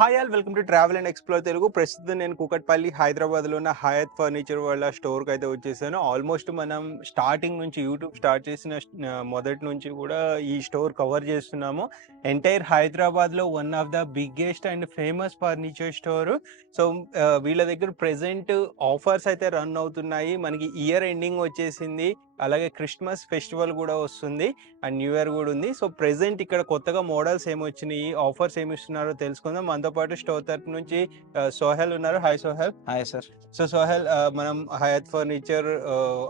Hi all welcome to travel and explore Telugu ప్రస్తుతం నేను కూకట్పల్లి హైదరాబాద్లో ఉన్న హయత్ ఫర్నిచర్ వాళ్ళ స్టోర్కి అయితే వచ్చేసాను. ఆల్మోస్ట్ మనం స్టార్టింగ్ నుంచి యూట్యూబ్ స్టార్ట్ చేసిన మొదటి నుంచి కూడా ఈ స్టోర్ కవర్ చేస్తున్నాము. ఎంటైర్ హైదరాబాద్లో one of the biggest and famous furniture store so వీళ్ళ దగ్గర ప్రెసెంట్ ఆఫర్స్ అయితే రన్ అవుతున్నాయి. మనకి ఇయర్ ఎండింగ్ వచ్చేసింది. అలాగే క్రిస్మస్ ఫెస్టివల్ కూడా వస్తుంది. అండ్ న్యూ ఇయర్ కూడా ఉంది. సో ప్రెసెంట్ ఇక్కడ కొత్తగా మోడల్స్ ఏమి వచ్చినాయి ఆఫర్స్ ఏమి ఇస్తున్నారో తెలుసుకుందాం. మనతో పాటు స్టోర్ తరపు నుంచి సోహెల్ ఉన్నారు. Hi Sohel. Hi sir. So Sohel మనం హయత్ ఫర్నిచర్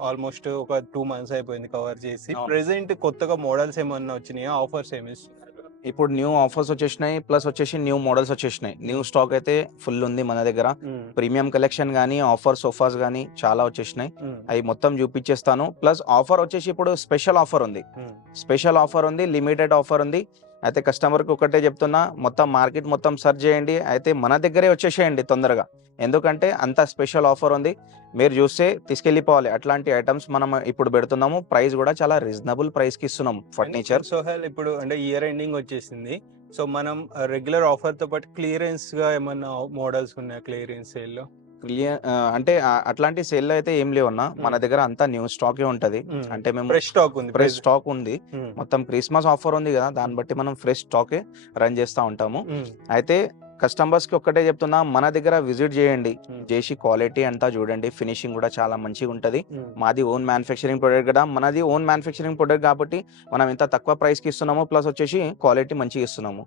ఆల్మోస్ట్ ఒక టూ మంత్స్ అయిపోయింది కవర్ చేసి. ప్రెసెంట్ కొత్తగా మోడల్స్ ఏమన్నా వచ్చినాయా ఆఫర్స్ ఏమి ఇస్తున్నారు ఇప్పుడు న్యూ ఆఫర్స్ వచ్చేసినాయి ప్లస్ వచ్చేసి న్యూ మోడల్స్ వచ్చేసినాయి. న్యూ స్టాక్ అయితే ఫుల్ ఉంది మన దగ్గర. ప్రీమియం కలెక్షన్ కానీ ఆఫర్ సోఫాస్ కానీ చాలా వచ్చేసినాయి. అవి మొత్తం చూపించేస్తాను ప్లస్ ఆఫర్ వచ్చేసి ఇప్పుడు స్పెషల్ ఆఫర్ ఉంది. స్పెషల్ ఆఫర్ ఉంది లిమిటెడ్ ఆఫర్ ఉంది. అయితే కస్టమర్కి ఒకటే చెప్తున్నా మొత్తం మార్కెట్ మొత్తం సర్చ్ చేయండి. అయితే మన దగ్గరే వచ్చేసేయండి తొందరగా. ఎందుకంటే అంత స్పెషల్ ఆఫర్ ఉంది. మీరు చూస్తే తీసుకెళ్ళిపోవాలి. అట్లాంటి ఐటమ్స్ మనం ఇప్పుడు పెడుతున్నాము. ప్రైస్ కూడా చాలా రీజనబుల్ ప్రైస్కి ఇస్తున్నాం ఫర్నిచర్ సోహెల్ ఇప్పుడు అంటే ఇయర్ ఎండింగ్ వచ్చేసింది. సో మనం రెగ్యులర్ ఆఫర్తో పాటు క్లియరెన్స్గా ఏమన్నా మోడల్స్ ఉన్నాయా? క్లియరెన్స్ సేల్లో లో? క్లియర్ అంటే అట్లాంటి సేల్ అయితే ఏం లేవన్నా మన దగ్గర అంతా న్యూ స్టాక్ ఉంటది. అంటే మేము ఫ్రెష్ స్టాక్ ఉంది ఫ్రెష్ స్టాక్ ఉంది. మొత్తం క్రిస్మస్ ఆఫర్ ఉంది కదా దాన్ని బట్టి మనం ఫ్రెష్ స్టాక్ రన్ చేస్తా ఉంటాము. అయితే కస్టమర్స్కి ఒక్కటే చెప్తున్నా మన దగ్గర విజిట్ చేయండి. Hmm. చేసి క్వాలిటీ అంతా చూడండి ఫినిషింగ్ కూడా చాలా మంచిగా ఉంటది. Hmm. మాది ఓన్ మ్యానుఫ్యాక్చరింగ్ ప్రొడక్ట్ కదా మనది ఓన్ మ్యానుఫ్యాక్చరింగ్ ప్రొడక్ట్ కాబట్టి మనం ఇంత తక్కువ ప్రైస్కి ఇస్తున్నాము ప్లస్ వచ్చేసి క్వాలిటీ మంచిగా ఇస్తున్నాము.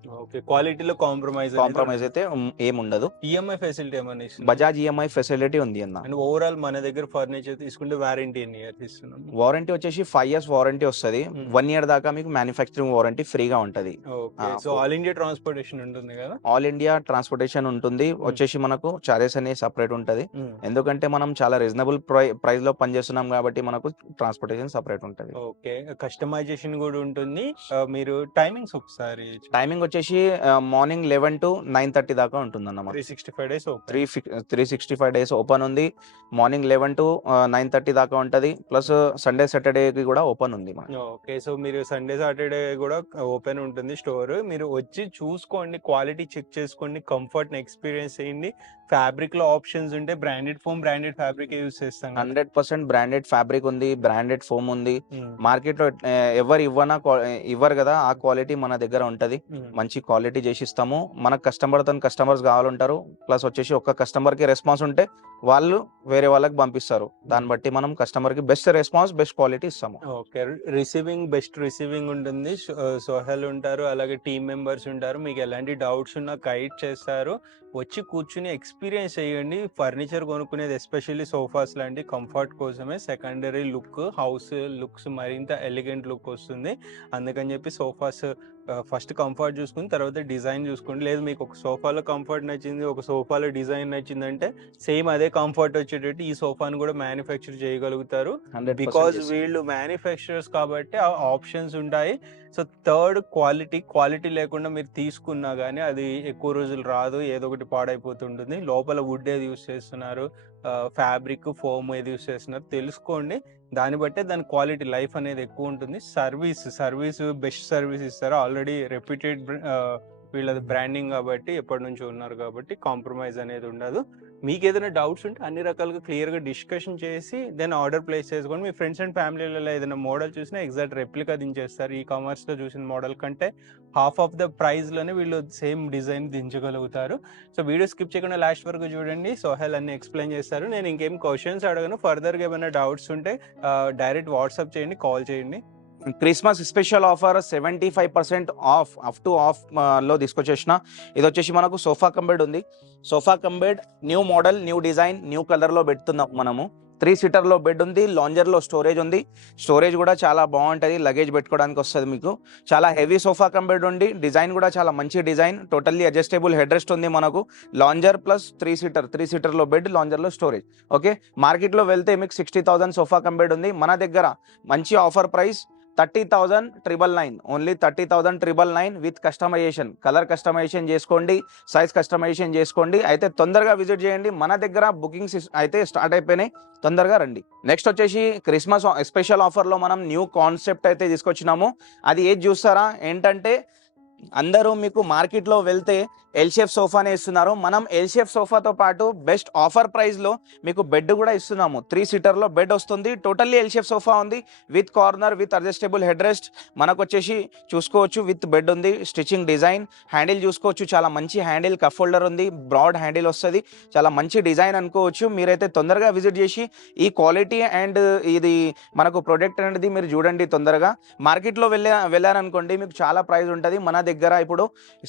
క్వాలిటీలో కాంప్రమైజ్ కాంప్రమైజ్ అయితే ఉమ్, ఏం ఉండదు ఈఎంఐ ఫెసిలిటీ ఇస్తుంది బజాజ్ ఈఎంఐ ఫెసిలిటీ ఉంది అన్న. అండ్ ఓవరాల్ మన దగ్గర ఫర్నిచర్ తీసుకుంటే వారంటీ ఎన్ని ఇయర్స్ ఇస్తున్నాం? వారంటీ వచ్చేసి ఫైవ్ ఇయర్స్ వారంటీ వస్తుంది. Hmm. వన్ ఇయర్ దాకా మీకు మ్యానుఫ్యాక్చరింగ్ వారంటీ ఫ్రీగా ఉంటది. ఆల్ ఇండియా ట్రాన్స్పోర్టేషన్ ఉంటుంది కదా? ఆల్ ఇండియా ట్రాన్స్పోర్టేషన్ ఉంటుంది. వచ్చేసి మనకు చార్జెస్ అనేవి సపరేట్ ఉంటది. ఎందుకంటే మనం చాలా రీజనబుల్ ప్రైస్లో పనిచేస్తున్నాం కాబట్టి మనకు ట్రాన్స్పోర్టేషన్ సపరేట్ ఉంటది. ఓకే. కస్టమైజేషన్ కూడా ఉంటుంది. మీరు టైమింగ్స్ ఒకసారి టైమింగ్ వచ్చేసి morning eleven to nine thirty దాకా ఉంటుంది అన్నమాట three sixty five days three three sixty five days open ఉంది morning eleven to nine thirty దాకా ఉంటది. ప్లస్ సండే సాటర్డేకి కూడా ఓపెన్ ఉంది ఓకే. సో మీరు సండే సాటర్డే కూడా ఓపెన్ ఉంటుంది స్టోర్ మీరు వచ్చి చూసుకోండి క్వాలిటీ చెక్ చేసుకోండి కంఫర్ట్ ఎక్స్పీరియన్స్ చేయండి. ఫ్యాబ్రిక్లో ఆప్షన్స్ ఉంటే branded foam branded fabric use చేస్తాం. హండ్రెడ్ పర్సెంట్ బ్రాండెడ్ ఫ్యాబ్రిక్ ఉంది బ్రాండెడ్ ఫోమ్ ఉంది. ఉమ్, మార్కెట్లో ఆ, ఎవరు ఇవ్వనా ఇవ్వరు కదా ఆ క్వాలిటీ మన దగ్గర ఉంటది. ఉమ్, మంచి క్వాలిటీ చేసి ఇస్తాము మన కస్టమర్తో కస్టమర్స్ కావాలంటారు. ప్లస్ వచ్చేసి ఒక్క కస్టమర్కి రెస్పాన్స్ ఉంటే వాళ్ళు వేరే వాళ్ళకి పంపిస్తారు. దాన్ని బట్టి మనం కస్టమర్కి బెస్ట్ రెస్పాన్స్ బెస్ట్ క్వాలిటీ ఇస్తాము. ఓకే రిసీవింగ్ బెస్ట్ రిసీవింగ్ ఉంటుంది. సోహెల్ ఉంటారు అలాగే టీమ్ మెంబర్స్ ఉంటారు. మీకు ఎలాంటి డౌట్స్ ఉన్నా గైడ్ చేశారు. వచ్చి కూర్చుని ఎక్స్పీరియన్స్ చేయండి. ఫర్నిచర్ కొనుక్కునేది ఎస్పెషల్లీ సోఫాస్ లాంటి కంఫర్ట్ కోసమే. సెకండరీ లుక్ హౌస్ లుక్స్ మరింత ఎలిగెంట్ లుక్ వస్తుంది. అందుకని చెప్పి సోఫాస్ ఫస్ట్ కంఫర్ట్ చూసుకుని తర్వాత డిజైన్ చూసుకోండి. లేదు మీకు ఒక సోఫాలో కంఫర్ట్ నచ్చింది ఒక సోఫాలో డిజైన్ నచ్చిందంటే సేమ్ అదే కంఫర్ట్ వచ్చేటట్టు ఈ సోఫాను కూడా మ్యానుఫ్యాక్చర్ చేయగలుగుతారు. బికాజ్ వీళ్ళు మ్యానుఫ్యాక్చరర్స్ కాబట్టి ఆ ఆప్షన్స్ ఉంటాయి. సో థర్డ్ క్వాలిటీ క్వాలిటీ లేకుండా మీరు తీసుకున్నా కానీ అది ఎక్కువ రోజులు రాదు. ఏదో ఒకటి పాడైపోతుంటుంది. లోపల వుడ్ ఏది యూస్ చేస్తున్నారు? ఫ్యాబ్రిక్ ఫోమ్ ఏది యూస్ చేస్తున్నారు? తెలుసుకోండి. దాన్ని బట్టే దాని క్వాలిటీ లైఫ్ అనేది ఎక్కువ ఉంటుంది. సర్వీస్ సర్వీస్ బెస్ట్ సర్వీస్ ఇస్తారు. ఆల్రెడీ రెప్యూటెడ్ వీళ్ళది బ్రాండింగ్ కాబట్టి ఎప్పటి నుంచి ఉన్నారు కాబట్టి కాంప్రమైజ్ అనేది ఉండదు. మీకు ఏదైనా డౌట్స్ ఉంటే అన్ని రకాలుగా క్లియర్గా డిస్కషన్ చేసి దెన్ ఆర్డర్ ప్లేస్ చేసుకొని మీ ఫ్రెండ్స్ అండ్ ఫ్యామిలీలలో ఏదైనా మోడల్ చూసినా ఎగ్జాక్ట్ రెప్లికా దించేస్తారు. ఈ కామర్స్లో చూసిన మోడల్ కంటే హాఫ్ ఆఫ్ ద ప్రైస్లోనే వీళ్ళు సేమ్ డిజైన్ దించగలుగుతారు. సో వీడియో స్కిప్ చేయకుండా లాస్ట్ వరకు చూడండి. సోహెల్ అన్ని ఎక్స్ప్లెయిన్ చేస్తారు. నేను ఇంకేం క్వశ్చన్స్ అడగను. ఫర్దర్గా ఏమైనా డౌట్స్ ఉంటే డైరెక్ట్ వాట్సాప్ చేయండి కాల్ చేయండి. Christmas special offer seventy five percent off up to ఆఫ్లో తీసుకొచ్చేసిన. ఇది వచ్చేసి మనకు సోఫా కంబెడ్ ఉంది. Sofa cum bed new model new design new కలర్లో పెడుతున్నాం మనము. త్రీ సీటర్లో బెడ్ ఉంది లాంజర్లో స్టోరేజ్ ఉంది. స్టోరేజ్ కూడా చాలా బాగుంటుంది లగేజ్ పెట్టుకోవడానికి వస్తుంది మీకు. చాలా హెవీ సోఫా కంబెడ్ ఉంది డిజైన్ కూడా చాలా మంచి design totally adjustable head rest ఉంది మనకు. Lounger plus three seater three సీటర్లో bed లాంజర్లో స్టోరేజ్. ఓకే? మార్కెట్లో వెళ్తే మీకు సిక్స్టీ థౌసండ్ సోఫా కంబెడ్ ఉంది. మన దగ్గర మంచి offer price thirty thousand triple nine. Only thirty thousand triple nine with customization. Colour customization చేసుకోండి సైజ్ కస్టమైజేషన్ చేసుకోండి. అయితే తొందరగా విజిట్ చేయండి. మన దగ్గర బుకింగ్స్ అయితే స్టార్ట్ అయిపోయినాయి. తొందరగా రండి. నెక్స్ట్ వచ్చేసి క్రిస్మస్ స్పెషల్ ఆఫర్లో మనం న్యూ కాన్సెప్ట్ అయితే తీసుకొచ్చినాము. అది ఏది చూస్తారా? ఏంటంటే అందరూ మీకు మార్కెట్లో వెళ్తే ఎల్షేఫ్ సోఫానే ఇస్తున్నారు. మనం ఎల్షేఫ్ సోఫాతో పాటు బెస్ట్ ఆఫర్ ప్రైస్లో మీకు బెడ్ కూడా ఇస్తున్నాము. త్రీ సీటర్లో బెడ్ వస్తుంది. టోటల్లీ ఎల్షేఫ్ సోఫా ఉంది. With corner with adjustable head rest మనకు వచ్చేసి చూసుకోవచ్చు. విత్ బెడ్ ఉంది. స్టిచ్చింగ్ డిజైన్ హ్యాండిల్ చూసుకోవచ్చు. చాలా మంచి హ్యాండిల్ కఫ్ హోల్డర్ ఉంది. బ్రాడ్ హ్యాండిల్ వస్తుంది. చాలా మంచి డిజైన్ అనుకోవచ్చు. మీరైతే తొందరగా విజిట్ చేసి ఈ క్వాలిటీ అండ్ ఇది మనకు ప్రొడక్ట్ అనేది మీరు చూడండి తొందరగా. మార్కెట్లో వెళ్ళా వెళ్ళారనుకోండి మీకు చాలా ప్రైస్ ఉంటుంది. మన దగ్గర ఇప్పుడు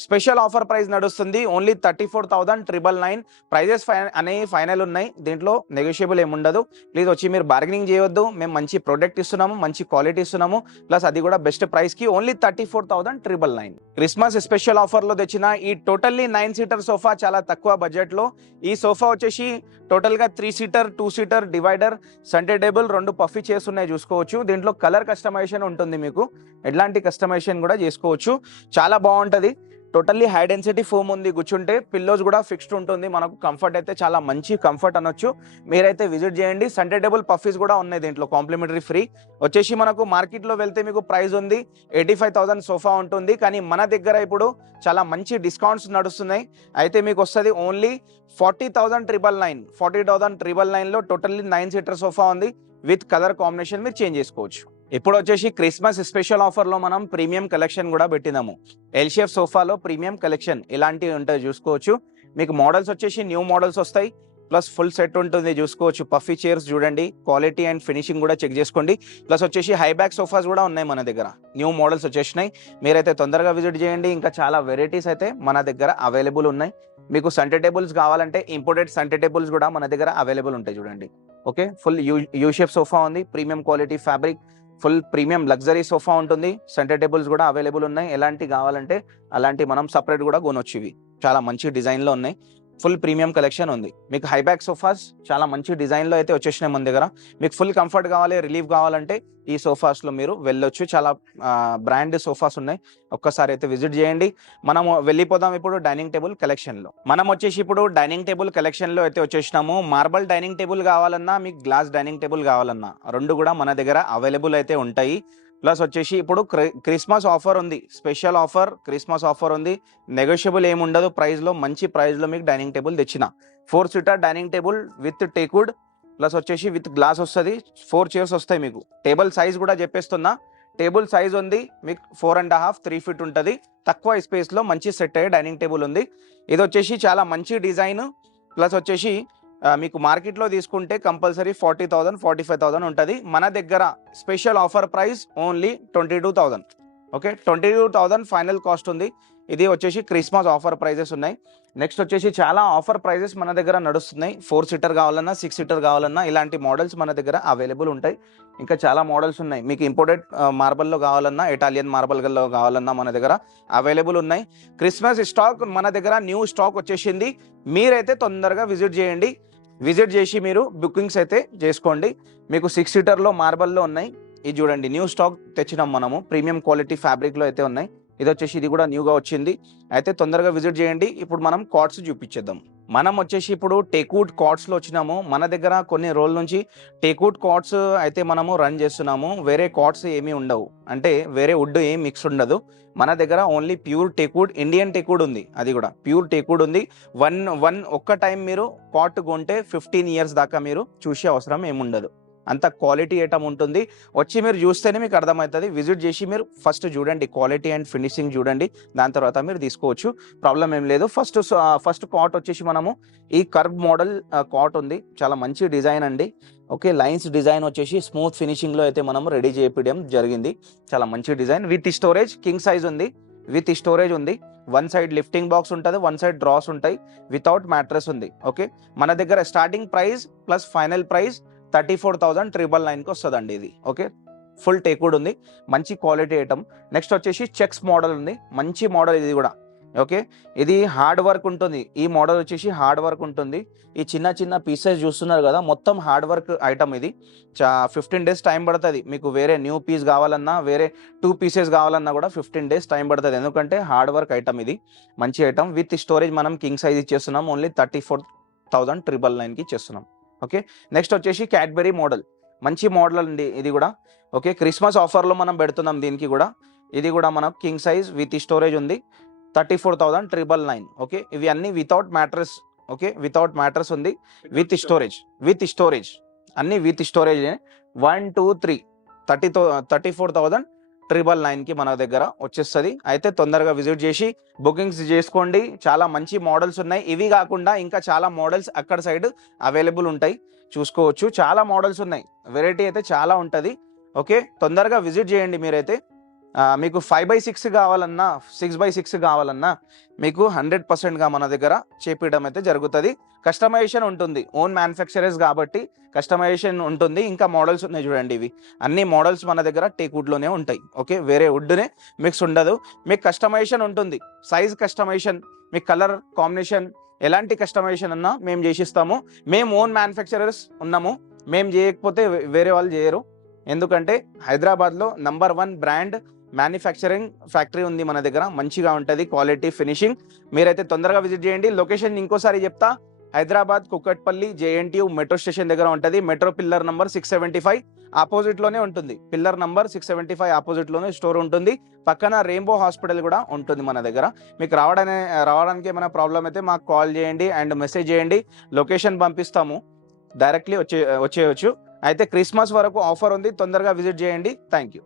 స్పెషల్ ఆఫర్ ప్రైస్ నడుస్తుంది. Only thirty four thousand triple nine. Prices ఫై అనేవి ఫైనల్ ఉన్నాయి. దీంట్లో నెగోషియబుల్ ఏముండదు. ప్లీజ్ వచ్చి మీరు బార్గెనింగ్ చేయొద్దు. మేము మంచి ప్రొడక్ట్ ఇస్తున్నాము మంచి క్వాలిటీ ఇస్తున్నాము. ప్లస్ అది కూడా బెస్ట్ ప్రైస్కి only thirty four thousand triple nine. Christmas special ఆఫర్లో తెచ్చిన ఈ టోటల్లీ నైన్ సీటర్ సోఫా చాలా తక్కువ బడ్జెట్లో. ఈ సోఫా వచ్చేసి టోటల్గా three seater two seater divider Sunday table రెండు పఫీ చేసి ఉన్నాయి. చూసుకోవచ్చు. దీంట్లో కలర్ కస్టమైజేషన్ ఉంటుంది మీకు. ఎట్లాంటి కస్టమైజేషన్ కూడా చేసుకోవచ్చు. చాలా చాలా బాగుంటుంది. టోటల్లీ హై డెన్సిటీ ఫోమ్ ఉంది. కూర్చుంటే పిల్లోస్ కూడా ఫిక్స్డ్ ఉంటుంది. మనకు కంఫర్ట్ అయితే చాలా మంచి కంఫర్ట్ అనొచ్చు. మీరైతే విజిట్ చేయండి. సెంటర్ టేబుల్ పఫీస్ కూడా ఉన్నాయి దీంట్లో. కాంప్లిమెంటరీ ఫ్రీ వచ్చేసి మనకు మార్కెట్లో వెళ్తే మీకు ప్రైస్ ఉంది. ఎయిటీ ఫైవ్ థౌసండ్ సోఫా ఉంటుంది. కానీ మన దగ్గర ఇప్పుడు చాలా మంచి డిస్కౌంట్స్ నడుస్తున్నాయి. అయితే మీకు వస్తుంది only forty thousand triple nine forty thousand triple నైన్లో టోటల్లీ నైన్ సీటర్ సోఫా ఉంది. విత్ కలర్ కాంబినేషన్ మీరు చేంజ్ చేసుకోవచ్చు. ఇప్పుడు వచ్చేసి క్రిస్మస్ స్పెషల్ ఆఫర్లో మనం ప్రీమియం కలెక్షన్ కూడా పెట్టినాము. ఎల్షేఫ్ సోఫాలో ప్రీమియం కలెక్షన్ ఇలాంటివి ఉంటాయి చూసుకోవచ్చు. మీకు మోడల్స్ వచ్చేసి న్యూ మోడల్స్ వస్తాయి. ప్లస్ ఫుల్ సెట్ ఉంటుంది చూసుకోవచ్చు. పఫీ చైర్స్ చూడండి. క్వాలిటీ అండ్ ఫినిషింగ్ కూడా చెక్ చేసుకోండి. ప్లస్ వచ్చేసి హైబ్యాక్ సోఫాస్ కూడా ఉన్నాయి మన దగ్గర. న్యూ మోడల్స్ వచ్చేసినాయి. మీరైతే తొందరగా విజిట్ చేయండి. ఇంకా చాలా వెరైటీస్ అయితే మన దగ్గర అవైలబుల్ ఉన్నాయి. మీకు సంటే టేబుల్స్ కావాలంటే ఇంపోర్టెడ్ సంటే టేబుల్స్ కూడా మన దగ్గర అవైలబుల్ ఉంటాయి చూడండి. Okay? Full U U shape sofa ఉంది. Premium quality fabric full premium luxury sofa ఉంటుంది. సెంటర్ టేబుల్స్ కూడా అవైలబుల్ ఉన్నాయి. ఎలాంటి కావాలంటే అలాంటి మనం సపరేట్ కూడా కొనొచ్చు ఇవి. చాలా మంచి డిజైన్లో ఉన్నాయి. ఫుల్ ప్రీమియం కలెక్షన్ ఉంది. మీకు హైబ్యాక్ సోఫాస్ చాలా మంచి డిజైన్లో అయితే వచ్చేసినాయి మన దగ్గర. మీకు ఫుల్ కంఫర్ట్ కావాలి రిలీఫ్ కావాలంటే ఈ సోఫాస్లో మీరు వెళ్ళొచ్చు. చాలా బ్రాండ్ సోఫాస్ ఉన్నాయి. ఒక్కసారి అయితే విజిట్ చేయండి. మనం వెళ్ళిపోదాం ఇప్పుడు డైనింగ్ టేబుల్ కలెక్షన్లో. మనం వచ్చేసి ఇప్పుడు డైనింగ్ టేబుల్ కలెక్షన్లో అయితే వచ్చేసినాము. మార్బల్ డైనింగ్ టేబుల్ కావాలన్నా మీకు గ్లాస్ డైనింగ్ టేబుల్ కావాలన్నా రెండు కూడా మన దగ్గర అవైలబుల్ అయితే ఉంటాయి. ప్లస్ వచ్చేసి ఇప్పుడు క్రి- క్రిస్మస్ ఆఫర్ ఉంది. స్పెషల్ ఆఫర్ క్రిస్మస్ ఆఫర్ ఉంది. నెగోషియబుల్ ఏముండదు ప్రైజ్లో ప్రైస్లో మంచి ప్రైస్లో మీకు డైనింగ్ టేబుల్ తెచ్చిన. Four seater dining table with teakwood plus వచ్చేసి విత్ గ్లాస్ వస్తుంది. ఫోర్ చైర్స్ వస్తాయి మీకు. టేబుల్ సైజ్ కూడా చెప్పేస్తున్నా. టేబుల్ సైజ్ ఉంది. మీకు four and half three feet ఉంటుంది. తక్కువ స్పేస్లో మంచి సెట్ అయ్యే డైనింగ్ టేబుల్ ఉంది. ఇది వచ్చేసి చాలా మంచి డిజైన్. ప్లస్ వచ్చేసి మీకు మార్కెట్లో తీసుకుంటే compulsory forty thousand forty five thousand ఉంటుంది. మన దగ్గర special offer price only twenty two thousand. Okay? Twenty two thousand final cost ఉంది. ఇది వచ్చేసి క్రిస్మస్ ఆఫర్ ప్రైజెస్ ఉన్నాయి. నెక్స్ట్ వచ్చేసి చాలా ఆఫర్ ప్రైజెస్ మన దగ్గర నడుస్తున్నాయి. ఫోర్ సీటర్ కావాలన్నా సిక్స్ సీటర్ కావాలన్నా ఇలాంటి మోడల్స్ మన దగ్గర అవైలబుల్ ఉంటాయి. ఇంకా చాలా మోడల్స్ ఉన్నాయి. మీకు ఇంపోర్టెడ్ మార్బల్లో కావాలన్నా ఇటాలియన్ మార్బల్లో కావాలన్నా మన దగ్గర అవైలబుల్ ఉన్నాయి. క్రిస్మస్ స్టాక్ మన దగ్గర న్యూ స్టాక్ వచ్చేసింది. మీరైతే తొందరగా విజిట్ చేయండి. విజిట్ చేసి మీరు బుకింగ్స్ అయితే చేసుకోండి. మీకు సిక్స్ సీటర్లో మార్బల్లో ఉన్నాయి. ఇది చూడండి న్యూ స్టాక్ తెచ్చినాం మనము. ప్రీమియం క్వాలిటీ ఫ్యాబ్రిక్లో అయితే ఉన్నాయి. ఇది వచ్చేసి ఇది కూడా న్యూగా వచ్చింది. అయితే తొందరగా విజిట్ చేయండి. ఇప్పుడు మనం కార్డ్స్ చూపించేద్దాం. మనం వచ్చేసి ఇప్పుడు టేకూట్ కార్డ్స్లో వచ్చినాము. మన దగ్గర కొన్ని రోజుల నుంచి టేకూట్ కార్డ్స్ అయితే మనము రన్ చేస్తున్నాము. వేరే కార్డ్స్ ఏమీ ఉండవు. అంటే వేరే వుడ్ ఏం మిక్స్ ఉండదు. మన దగ్గర only pure teakwood Indian teakwood ఉంది. అది కూడా ప్యూర్ టేకూడ్ ఉంది. వన్ వన్ ఒక్క టైం మీరు కాట్ కొంటే ఫిఫ్టీన్ ఇయర్స్ దాకా మీరు చూసే అవసరం ఏముండదు. అంత క్వాలిటీ ఐటమ్ ఉంటుంది. వచ్చి మీరు చూస్తేనే మీకు అర్థమవుతుంది. విజిట్ చేసి మీరు ఫస్ట్ చూడండి క్వాలిటీ అండ్ ఫినిషింగ్ చూడండి. దాని తర్వాత మీరు తీసుకోవచ్చు. ప్రాబ్లం ఏం లేదు. ఫస్ట్ ఫస్ట్ కాట్ వచ్చేసి మనము ఈ కర్బ్ మోడల్ కాట్ ఉంది. చాలా మంచి డిజైన్ అండి. ఓకే లైన్స్ డిజైన్ వచ్చేసి స్మూత్ ఫినిషింగ్లో అయితే మనం రెడీ చేయడం జరిగింది. చాలా మంచి design with storage king size ఉంది. విత్ స్టోరేజ్ ఉంది. వన్ సైడ్ లిఫ్టింగ్ బాక్స్ ఉంటుంది వన్ సైడ్ డ్రాస్ ఉంటాయి. వితౌట్ మ్యాట్రెస్ ఉంది. ఓకే మన దగ్గర starting price plus final price thirty four thousand triple నైన్కి వస్తుందండి ఇది. ఓకే? ఫుల్ టేకుడ్ ఉంది. మంచి క్వాలిటీ ఐటమ్. నెక్స్ట్ వచ్చేసి చెక్స్ మోడల్ ఉంది. మంచి మోడల్ ఇది కూడా. ఓకే? ఇది హార్డ్ వర్క్ ఉంటుంది. ఈ మోడల్ వచ్చేసి హార్డ్ వర్క్ ఉంటుంది. ఈ చిన్న చిన్న పీసెస్ చూస్తున్నారు కదా మొత్తం హార్డ్ వర్క్ ఐటమ్ ఇది. చా ఫిఫ్టీన్ డేస్ టైం పడుతుంది. మీకు వేరే న్యూ పీస్ కావాలన్నా వేరే టూ పీసెస్ కావాలన్నా కూడా ఫిఫ్టీన్ డేస్ టైం పడుతుంది. ఎందుకంటే హార్డ్ వర్క్ ఐటమ్ ఇది. మంచి ఐటమ్. విత్ స్టోరేజ్ మనం కింగ్ సైజ్ ఇచ్చేస్తున్నాం. Only thirty four thousand triple నైన్కి ఇచ్చేస్తున్నాం. ఓకే? నెక్స్ట్ వచ్చేసి క్యాడ్బెరీ మోడల్. మంచి మోడల్ అండి ఇది కూడా. ఓకే? క్రిస్మస్ ఆఫర్లో మనం పెడుతున్నాం దీనికి కూడా. ఇది కూడా మనకు కింగ్ సైజ్ విత్ స్టోరేజ్ ఉంది. Thirty four thousand triple nine. Okay? ఇవి అన్ని without mattress. Okay? Without mattress ఉంది. With storage. With storage. అన్ని with storage one two three. Thirty thirty four thousand triple నైన్కి మన దగ్గర వచ్చేస్తుంది. అయితే తొందరగా విజిట్ చేసి బుకింగ్స్ చేసుకోండి. చాలా మంచి మోడల్స్ ఉన్నాయి. ఇవి కాకుండా ఇంకా చాలా మోడల్స్ అక్కడ సైడ్ అవైలబుల్ ఉంటాయి. చూసుకోవచ్చు. చాలా మోడల్స్ ఉన్నాయి. వెరైటీ అయితే చాలా ఉంటుంది. ఓకే? తొందరగా విజిట్ చేయండి మీరైతే. మీకు ఫైవ్ బై సిక్స్ కావాలన్నా సిక్స్ బై సిక్స్ కావాలన్నా మీకు హండ్రెడ్ పర్సెంట్గా మన దగ్గర చేపించడం అయితే జరుగుతుంది. కస్టమైజేషన్ ఉంటుంది. ఓన్ మ్యానుఫ్యాక్చరర్స్ కాబట్టి కస్టమైజేషన్ ఉంటుంది. ఇంకా మోడల్స్ ఉన్నాయి చూడండి ఇవి. అన్ని మోడల్స్ మన దగ్గర టేక్ వుడ్లోనే ఉంటాయి. ఓకే వేరే వుడ్నే మిక్స్ ఉండదు. మీకు కస్టమైజేషన్ ఉంటుంది. సైజ్ కస్టమైజేషన్ మీ కలర్ కాంబినేషన్ ఎలాంటి కస్టమైజేషన్ అన్నా మేము చేసిస్తాము. మేము ఓన్ మ్యానుఫ్యాక్చరర్స్ ఉన్నాము. మేము చేయకపోతే వే- వేరే వాళ్ళు చేయరు. ఎందుకంటే హైదరాబాద్లో number one brand manufacturing factory ఉంది మన దగ్గర మంచిగా ఉంటుంది క్వాలిటీ ఫినిషింగ్. మీరైతే తొందరగా విజిట్ చేయండి. లొకేషన్ ఇంకోసారి చెప్తా. Hyderabad Kukatpally JNTU metro station దగ్గర ఉంటుంది. Metro pillar number six seventy five ఆపోజిట్లోనే ఉంటుంది. Pillar number six seventy five ఆపోజిట్లోనే store ఉంటుంది. పక్కన రెయిన్బో హాస్పిటల్ కూడా ఉంటుంది మన దగ్గర. మీకు రావడానికి రావడానికి ఏమైనా ప్రాబ్లం అయితే మాకు కాల్ చేయండి అండ్ మెసేజ్ చేయండి. లొకేషన్ పంపిస్తాము. డైరెక్ట్లీ వచ్చే వచ్చేయచ్చు. అయితే క్రిస్మస్ వరకు ఆఫర్ ఉంది. తొందరగా విజిట్ చేయండి. Thank you.